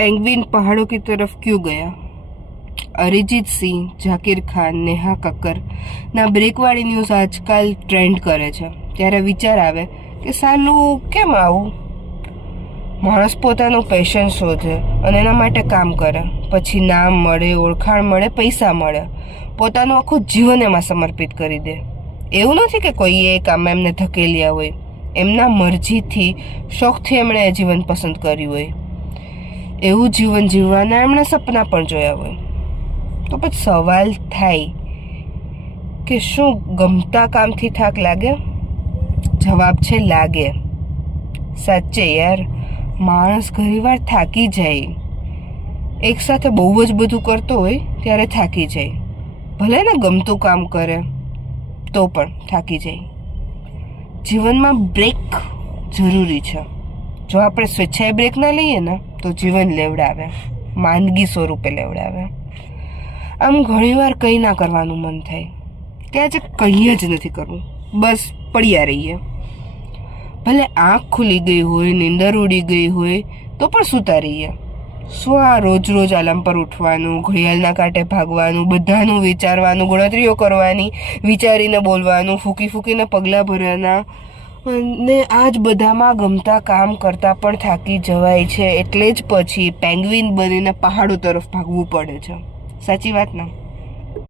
Penguin पहाड़ों की तरफ क्यों गया? अरिजीत सिंह, जाकिर खान, नेहा कक्कर ना ब्रेकवाળી ન્યૂઝ આજકાલ ટ્રેન્ડ કરે છે ત્યારે વિચાર આવે કે સાલું કેમ આવું? માણસ પોતાનું પેશન શોધે અને એના માટે કામ કરે, પછી નામ મળે, ઓળખાણ મળે, પૈસા મળે, પોતાનું આખું જીવન એમાં સમર્પિત કરી દે. એવું નથી કે કોઈએ એ કામ એમને ધકેલ્યા હોય, એમના મરજીથી, શોખથી એમણે એ જીવન પસંદ કર્યું હોય. એવું જીવન જીવવાના એમણે સપના પણ જોયા હોય. તો પછી સવાલ થાય કે શું ગમતા કામથી થાક લાગે? જવાબ છે લાગે. સાચે યાર, માણસ ઘણીવાર થાકી જાય. એક સાથે બહુ જ બધું કરતો હોય ત્યારે થાકી જાય. ભલે ને ગમતું કામ કરે તો પણ થાકી જાય. જીવનમાં બ્રેક જરૂરી છે. જો આપણે સ્વેચ્છાએ બ્રેક ના લઈએ ને તો જીવન લેવડાવે, માંદગી સ્વરૂપે લેવડાવે. આમ ઘણીવાર કંઈ ના કરવાનું મન થાય કે આજે કંઈ જ નથી કરવું, બસ પડ્યા રહીએ. ભલે આંખ ખુલી ગઈ હોય, નીંદર ઉડી ગઈ હોય તો પણ સૂતા રહીએ. શું આ રોજ રોજ આલામ પર ઉઠવાનું, ઘડિયાળના કાંટે ભાગવાનું, બધાનું વિચારવાનું, ગણતરીઓ કરવાની, વિચારીને બોલવાનું, ફૂકી ફૂકીને પગલાં ભરવાના, અને આ જ બધામાં ગમતા કામ કરતાં પણ થાકી જવાય છે. એટલે જ પછી પેંગ્વિન બનીને પહાડો તરફ ભાગવું પડે છે. સાચી વાત ને?